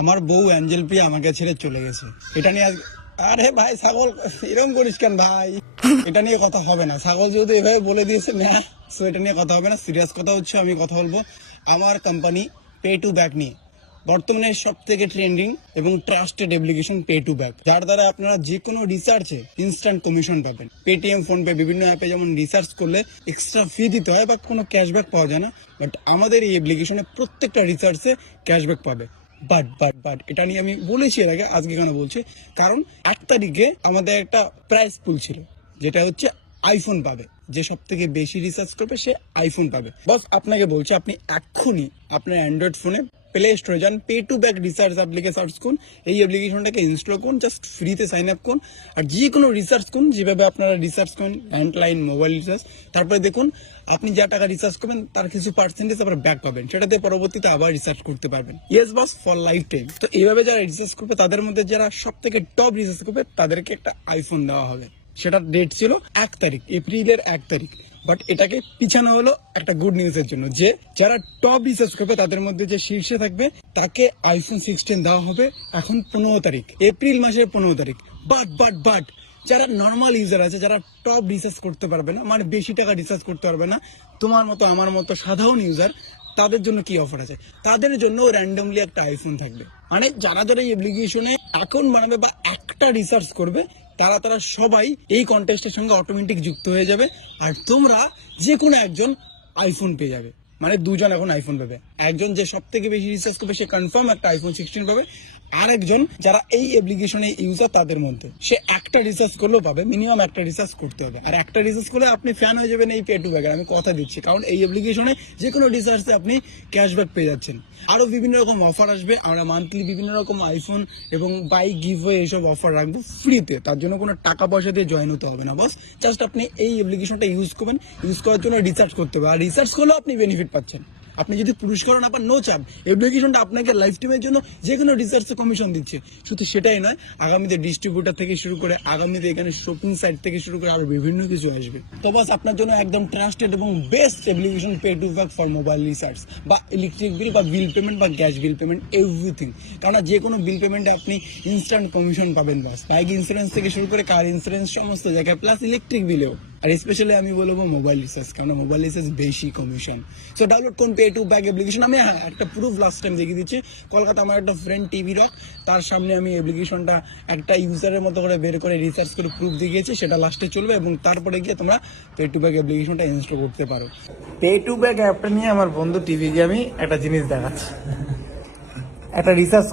আমার বউ অ্যাঞ্জেল প্রিয়া আমাকে ছেড়ে চলে গেছে। এটা নিয়ে আরে ভাই ছাগল এরকম করিস কেন ভাই? এটা নিয়ে কথা হবে না। ছাগল যেহেতু এভাবে বলে দিয়েছে না, সো এটা নিয়ে কথা হবে না। সিরিয়াস কথা হচ্ছে, আমি কথা বলবো আমার কোম্পানি পে টু ব্যাক নিয়ে। বর্তমানে সব থেকে ট্রেন্ডিং এবং trusted application pay to back, যার দ্বারা আপনারা যে কোনো রিসার্চে ইনস্ট্যান্ট কমিশন পাবেন। পেটিএম, ফোনপে, বিভিন্ন অ্যাপে যেমন রিসার্চ করলে এক্সট্রা ফি দিতে হয় বা কোনো ক্যাশব্যাক পাওয়া যায় না, বাট আমাদের এই অ্যাপ্লিকেশনে প্রত্যেকটা রিসার্চে ক্যাশব্যাক পাবে। বাট এটা নিয়ে আমি বলেছি এর আগে, আজকে কেন বলছি, কারণ 1 তারিখে আমাদের একটা প্রাইস পুল ছিল, যেটা হচ্ছে আইফোন পাবে। যে সব থেকে বেশি রিসার্চ করবে সে আইফোন পাবে। বস আপনাকে বলছি, আপনি এক্ষুনি আপনার অ্যান্ড্রয়েড ফোনে প্লে স্টোরে যান, pay to back research application search করুন, এই অ্যাপ্লিকেশনটাকে ইনস্টল করুন, জাস্ট ফ্রিতে সাইন আপ করুন, আর যে কোনো রিসার্চ করুন যেভাবে আপনারা রিসার্চ করেন, ল্যান্ডলাইন, মোবাইল রিসার্চ। তারপরে দেখুন আপনি যা টাকা রিসার্চ করবেন তার কিছু পার্সেন্টেজ আবার ব্যাক পাবেন, সেটাতে পরবর্তীতে আবার রিসার্চ করতে পারবেন। Yes boss, for life time. তো এইভাবে যারা রিসার্চ করবে তাদের মধ্যে যারা সব থেকে টপ রিসার্চ করবে তাদেরকে একটা আইফোন দেওয়া হবে। সেটার ডেট ছিল 1 তারিখ, এপ্রিলের 1 তারিখ। বাট এটাকে পিছানো হলো একটা গুড নিউজের জন্য, যে যারা টপ রিসার্চ করবে তাদের মধ্যে যে শীর্ষে থাকবে তাকে আইফোন 16 দেওয়া হবে এখন 15 তারিখ, এপ্রিল মাসের 15 তারিখ। বাট যারা নর্মাল ইউজার আছে, যারা টপ রিসার্চ করতে পারবে না, মানে বেশি টাকা রিসার্চ করতে পারবে না, তোমার মতো আমার মতো সাধারণ ইউজার, তাদের জন্য কি অফার আছে? তাদের জন্য র্যান্ডমলি একটা আইফোন থাকবে। মানে যারা যারা এই অ্যাপ্লিকেশনে অ্যাকাউন্ট বানাবে বা একটা রিসার্চ করবে, তারা সবাই এই কন্টেস্টের সঙ্গে অটোমেটিক যুক্ত হয়ে যাবে, আর তোমরা যে কোনো একজন আইফোন পেয়ে যাবে। মানে দুজন এখন আইফোন পাবে। একজন যে সব থেকে বেশি রিসার্চ করবে সে কনফার্ম একটা আইফোন 16 পাবে, আর একজন যারা এই অ্যাপ্লিকেশনে ইউজার তাদের মধ্যে সে একটা রিসার্চ করলেও পাবে। মিনিমাম একটা রিসার্চ করতে হবে, আর একটা রিসার্চ করলে আপনি ফ্যান হয়ে যাবেন এই পে টু ব্যাগের, আমি কথা দিচ্ছি। কারণ এই অ্যাপ্লিকেশনে যে কোনো রিসার্চে আপনি ক্যাশব্যাক পেয়ে যাচ্ছেন। আরো বিভিন্ন রকম অফার আসবে, আমরা মান্থলি বিভিন্ন রকম আইফোন এবং বাইক গিভওয়ে এইসব অফার রাখবো ফ্রিতে। তার জন্য কোনো টাকা পয়সা দিয়ে জয়েন হতে হবে না বস, জাস্ট আপনি এই অ্যাপ্লিকেশনটা ইউজ করবেন। ইউজ করার জন্য রিসার্চ করতে হবে, আর রিসার্চ করলেও আপনি বেনিফিট পাচ্ছেন। আপনি যদি পুরস্কার না পান, নো চাপ, অ্যাপ্লিকেশনটা আপনাকে লাইফ টাইমের জন্য যে কোনো রিসার্চে কমিশন দিচ্ছে। শুধু সেটাই নয়, আগামীতে ডিস্ট্রিবিউটার থেকে শুরু করে, আগামীতে এখানে শপিং সাইট থেকে শুরু করে আরো বিভিন্ন কিছু আসবে। তো বাস আপনার জন্য একদম ট্রাস্টেড এবং best application pay to back for mobile research, বা ইলেকট্রিক বিল বা বিল পেমেন্ট বা গ্যাস বিল পেমেন্ট, এভরিথিং। কারণ যে কোনো বিল পেমেন্টে আপনি ইনস্ট্যান্ট কমিশন পাবেন বাস, বাইক ইন্স্যুরেন্স থেকে শুরু করে কার ইন্স্যুরেন্স, সমস্ত জায়গায়, প্লাস ইলেকট্রিক বিলেও। আর স্পেশালি আমি বলবো মোবাইল রিসার্চ, কারণ মোবাইল রিসার্চ বেশি কমিশন। সো ডাউনলোড করুন পে টু ব্যাক অ্যাপ্লিকেশন। আমি একটা প্রুফ লাস্ট টাইম দেখিয়ে দিচ্ছি। কলকাতা আমার একটা ফ্রেন্ড টিভি রক, তার সামনে আমি অ্যাপ্লিকেশনটা একটা ইউজারের মতো করে বের করে রিসার্চ করে প্রুফ দেখিয়েছি, সেটা লাস্টে চলবে, এবং তারপরে গিয়ে তোমরা পে টু ব্যাক অ্যাপ্লিকেশনটা ইনস্টল করতে পারো। পে টু ব্যাক অ্যাপটা নিয়ে আমার বন্ধু টিভিকে আমি একটা জিনিস দেখাচ্ছি, একটা রিসার্চ